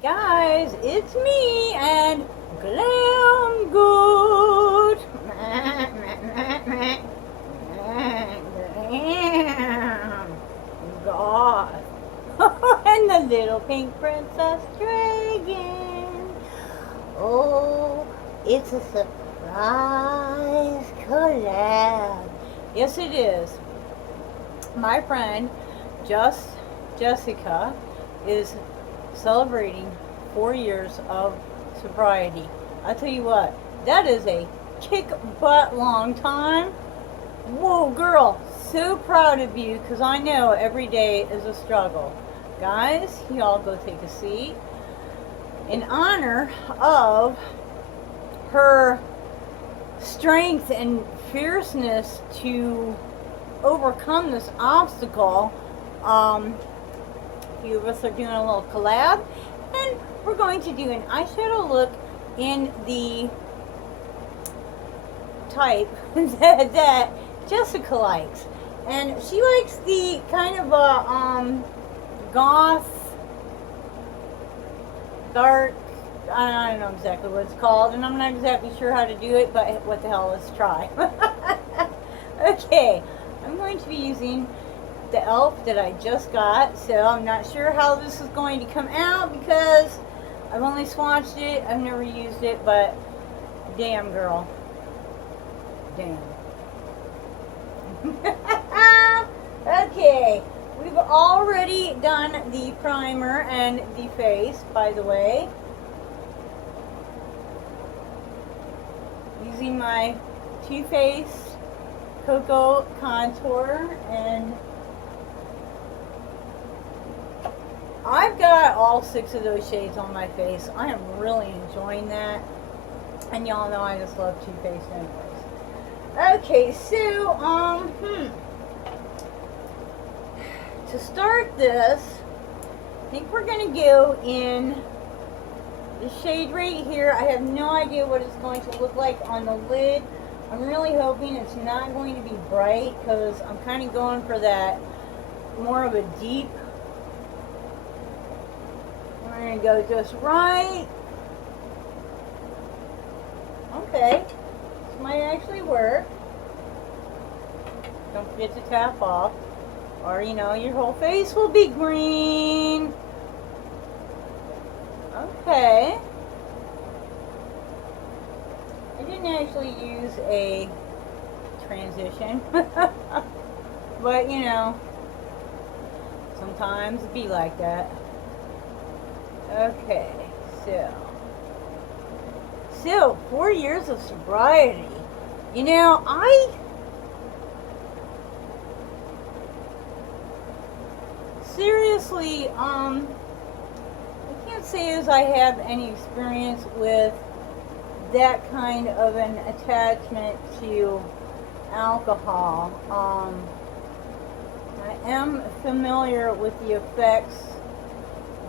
Guys, it's me and Glam Good. Glam God. And the little pink princess dragon. Oh, it's a surprise collab. Yes, it is. My friend, Jessica, is celebrating 4 years of sobriety. I tell you what, that is a kick butt long time. Whoa, girl, so proud of you, because I know every day is a struggle. Guys, y'all go take a seat. In honor of her strength and fierceness to overcome this obstacle, a few of us are doing a little collab, and we're going to do an eyeshadow look in the type that Jessica likes. And she likes the kind of a goth, dark, I don't know exactly what it's called, and I'm not exactly sure how to do it, but what the hell, let's try. Okay, I'm going to be using the e.l.f. that I just got, so I'm not sure how this is going to come out because I've only swatched it, I've never used it, but damn, girl, damn. Okay, we've already done the primer and the face, by the way, using my Too Faced Cocoa Contour, and I've got all 6 of those shades on my face. I am really enjoying that. And y'all know I just love Too Faced anyways. Okay, so, to start this, I think we're going to go in the shade right here. I have no idea what it's going to look like on the lid. I'm really hoping it's not going to be bright because I'm kind of going for that more of a deep. We're going to go just right. Okay, this might actually work. Don't forget to tap off, or you know, your whole face will be green. Okay. I didn't actually use a transition, but you know, sometimes it be like that. Okay, so 4 years of sobriety. You know, I seriously, I can't say as I have any experience with that kind of an attachment to alcohol. I am familiar with the effects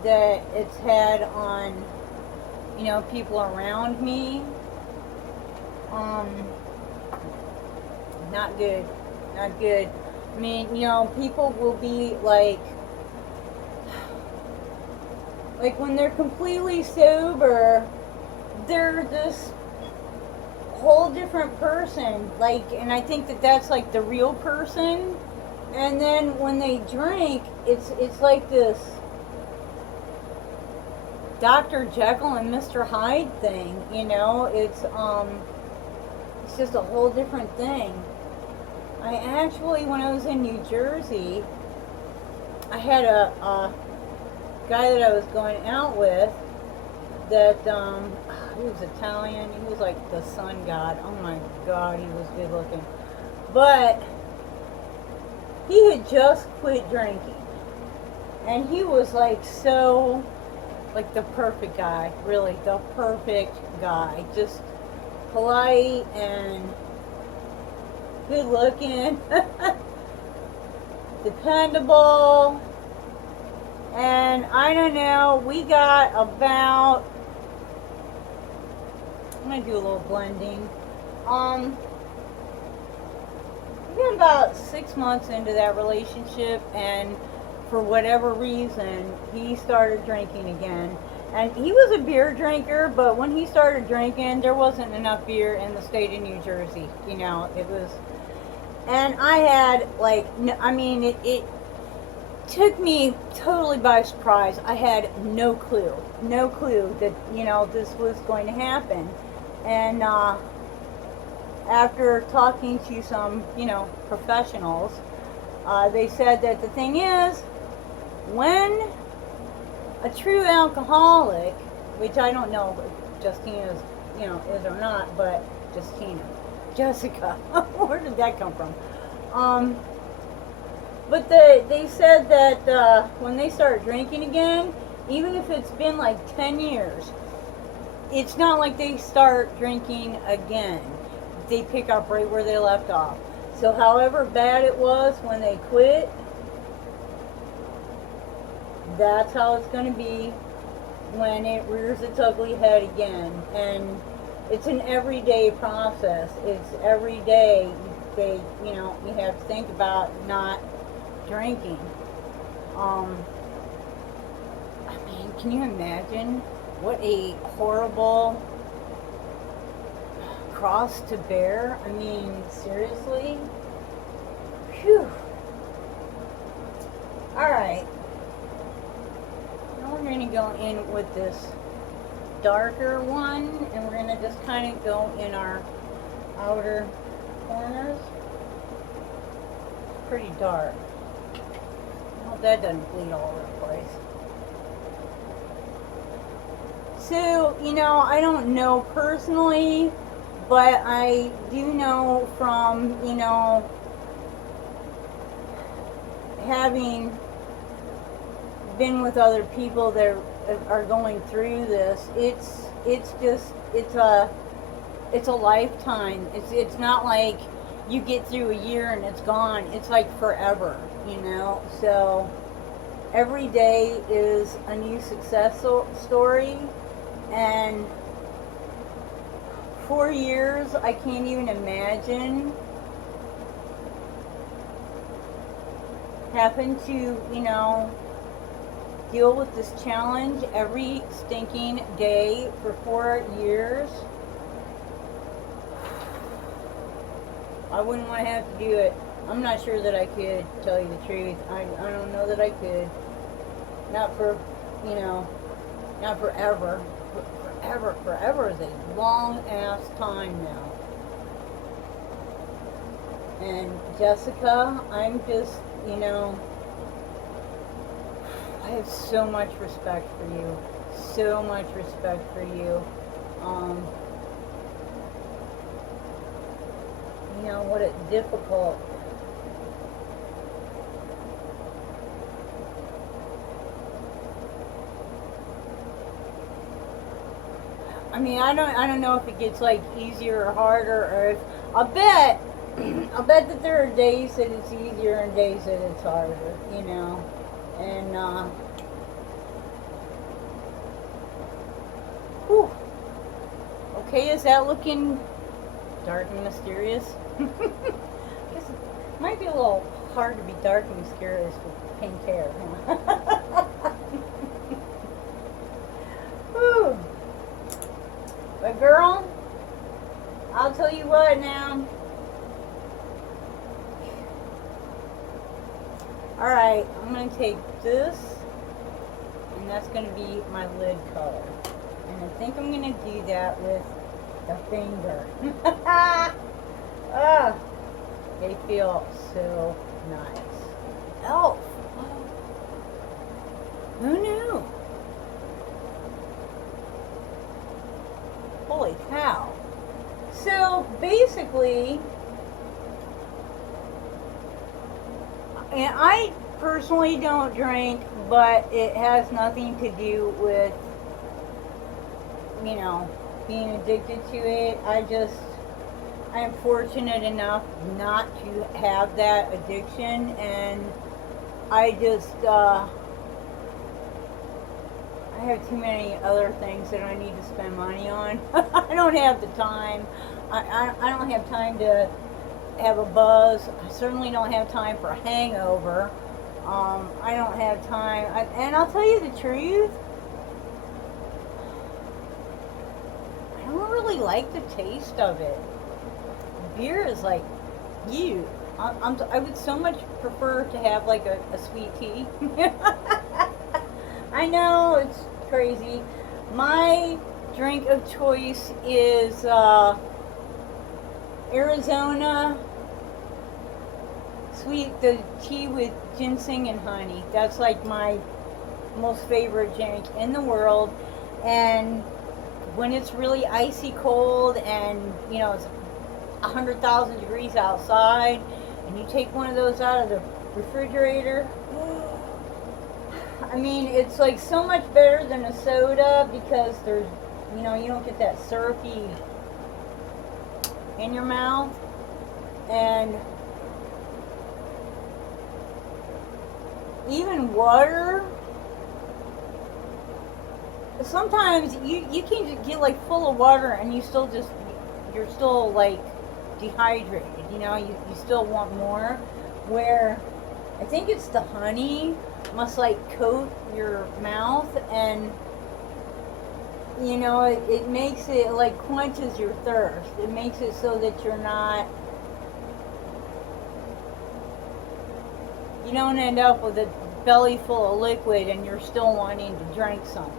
that it's had on, you know, people around me. Not good. Not good. I mean, you know, people will be like when they're completely sober, they're this whole different person. Like, and I think that that's like the real person. And then when they drink, it's like this Dr. Jekyll and Mr. Hyde thing, you know. It's just a whole different thing. I actually, when I was in New Jersey, I had a guy that I was going out with that, he was Italian. He was like the sun god. Oh my God, he was good looking. But he had just quit drinking. And he was like so, like the perfect guy, really, the perfect guy. Just polite and good looking, dependable. And I don't know, we got about, I'm going to do a little blending. We got about 6 months into that relationship, and for whatever reason, he started drinking again. And he was a beer drinker, but when he started drinking, there wasn't enough beer in the state of New Jersey. You know, it was, and I had like, I mean, it took me totally by surprise. I had no clue that, you know, this was going to happen. And after talking to some, you know, professionals, they said that the thing is, when a true alcoholic, which I don't know if Justina is, you know, is or not, but Jessica, where did that come from? But they said that when they start drinking again, even if it's been like 10 years, it's not like they start drinking again. They pick up right where they left off. So however bad it was when they quit, that's how it's going to be when it rears its ugly head again. And it's an everyday process. It's every day you know, you have to think about not drinking. I mean, can you imagine what a horrible cross to bear? I mean, seriously? Phew. Alright. Now we're going to go in with this darker one, and we're going to just kind of go in our outer corners. It's pretty dark. I hope that doesn't bleed all over the place. So, you know, I don't know personally, but I do know from, you know, having been with other people that are going through this, it's a lifetime. It's not like you get through a year and it's gone. It's like forever, you know. So every day is a new success story, and 4 years, I can't even imagine having to, you know, deal with this challenge every stinking day for 4 years. I wouldn't want to have to do it. I'm not sure that I could, tell you the truth. I don't know that I could. Not for, you know, not forever. Forever is a long ass time now. And Jessica, I'm just, you know, I have so much respect for you. So much respect for you. You know, what a difficult. I mean, I don't know if it gets like easier or harder, or if I'll bet that there are days that it's easier and days that it's harder, you know. And whew. Okay, is that looking dark and mysterious? I guess it might be a little hard to be dark and mysterious with pink hair, huh? Whew. But girl, I'll tell you what now. Alright, I'm going to take this, and that's going to be my lid color. And I think I'm going to do that with the finger. Ah, they feel so nice. Oh, who knew? Holy cow. So basically, and I personally don't drink, but it has nothing to do with, you know, being addicted to it. I am fortunate enough not to have that addiction, and I just, I have too many other things that I need to spend money on. I don't have the time. I don't have time to have a buzz. I certainly don't have time for a hangover. I don't have time. And I'll tell you the truth, really like the taste of it. Beer is like, you. I would so much prefer to have like a sweet tea. I know, it's crazy. My drink of choice is Arizona the tea with ginseng and honey. That's like my most favorite drink in the world. And when it's really icy cold and it's 100,000 degrees outside, and you take one of those out of the refrigerator, I mean, it's like so much better than a soda because there's, you don't get that syrupy in your mouth. And even water, sometimes you can just get like full of water and you're still like dehydrated, you still want more, where I think it's the honey must like coat your mouth, and it makes it like quenches your thirst. It makes it so that you don't end up with a belly full of liquid and you're still wanting to drink something,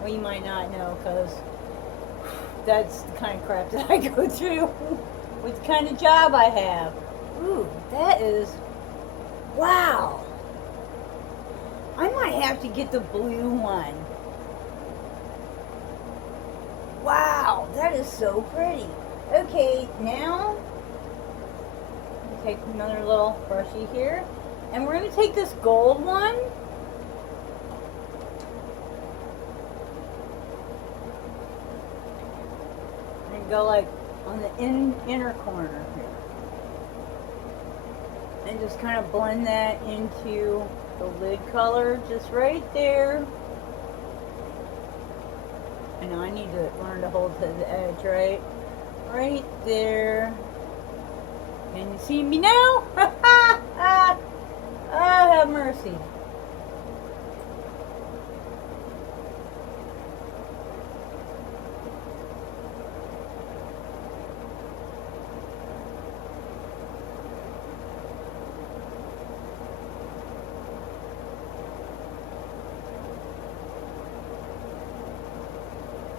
Well, you might not know, because that's the kind of crap that I go through with the kind of job I have. Ooh, that is, wow. I might have to get the blue one. Wow, that is so pretty. Okay, now take another little brushy here, and we're going to take this gold one. And go like on the inner corner here. And just kind of blend that into the lid color, just right there. I know I need to learn to hold to the edge, right? Right there. Can you see me now? Oh, have mercy.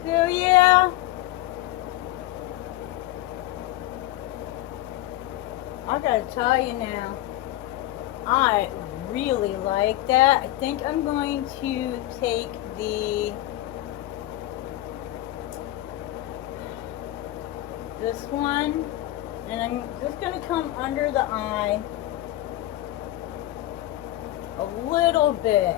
So yeah, I gotta tell you now, I really like that. I think I'm going to take this one, and I'm just gonna come under the eye a little bit.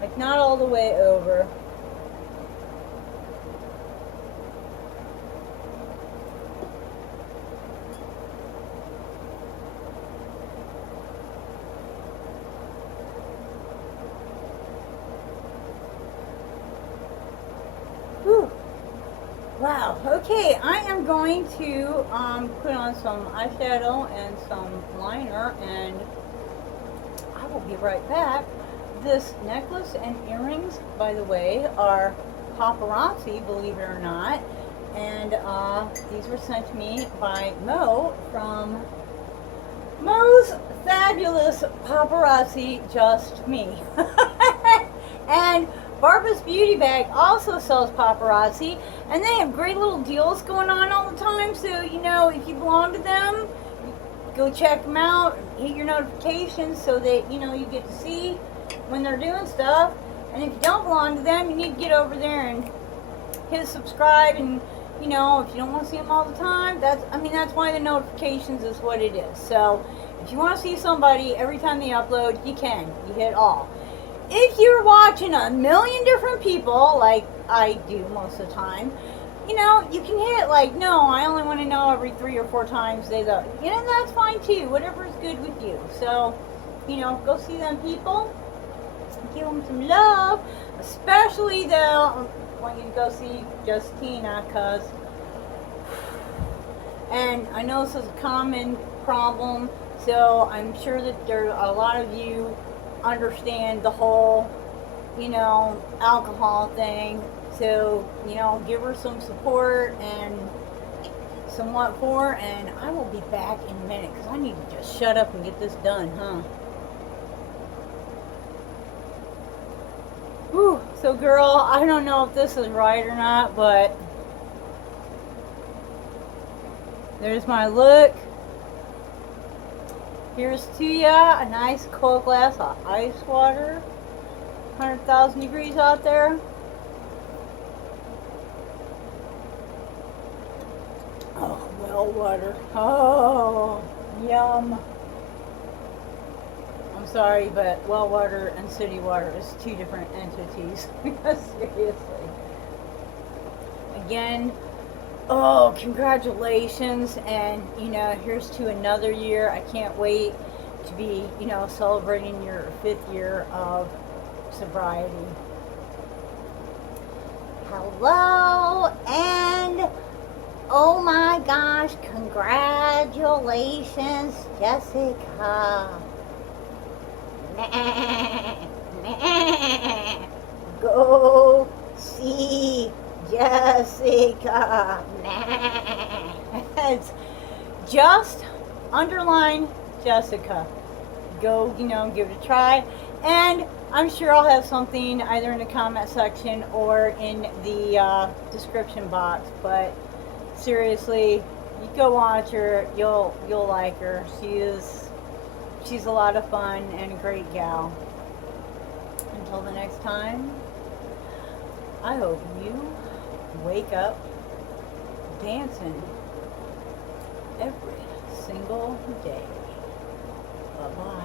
Like not all the way over. Whew. Wow, okay, I am going to put on some eyeshadow and some liner, and I will be right back. This necklace and earrings, by the way, are paparazzi, believe it or not, and these were sent to me by Mo from Mo's Fabulous Paparazzi Just Me. And Barbara's Beauty Bag also sells paparazzi, and they have great little deals going on all the time, so if you belong to them, go check them out, hit your notifications so that you get to see when they're doing stuff. And if you don't belong to them, you need to get over there and hit subscribe. And if you don't want to see them all the time, that's why the notifications is what it is. So if you want to see somebody every time they upload, you can. You hit all. If you're watching a million different people, like I do most of the time, you can hit like, no, I only want to know every 3 or 4 times they go. That's fine too. Whatever's good with you. So, go see them people. Give them some love. Especially though, I want you to go see Justina, and I know this is a common problem So I'm sure that there a lot of you understand the whole, alcohol thing. So, give her some support and somewhat for, and I will be back in a minute because I need to just shut up and get this done, huh? Whew. So, girl, I don't know if this is right or not, but there's my look. Here's to ya, a nice cold glass of ice water. 100,000 degrees out there. Oh, well water. Oh, yum. I'm sorry, but well water and city water is two different entities. Seriously. Again, oh, congratulations. And, here's to another year. I can't wait to be, celebrating your 5th year of sobriety. Hello, and oh my gosh, congratulations, Jessica. Go see Jessica. It's just underline Jessica. Go, give it a try. And I'm sure I'll have something either in the comment section or in the description box. But seriously, you go watch her. You'll like her. She's a lot of fun and a great gal. Until the next time, I hope you wake up dancing every single day. Bye-bye.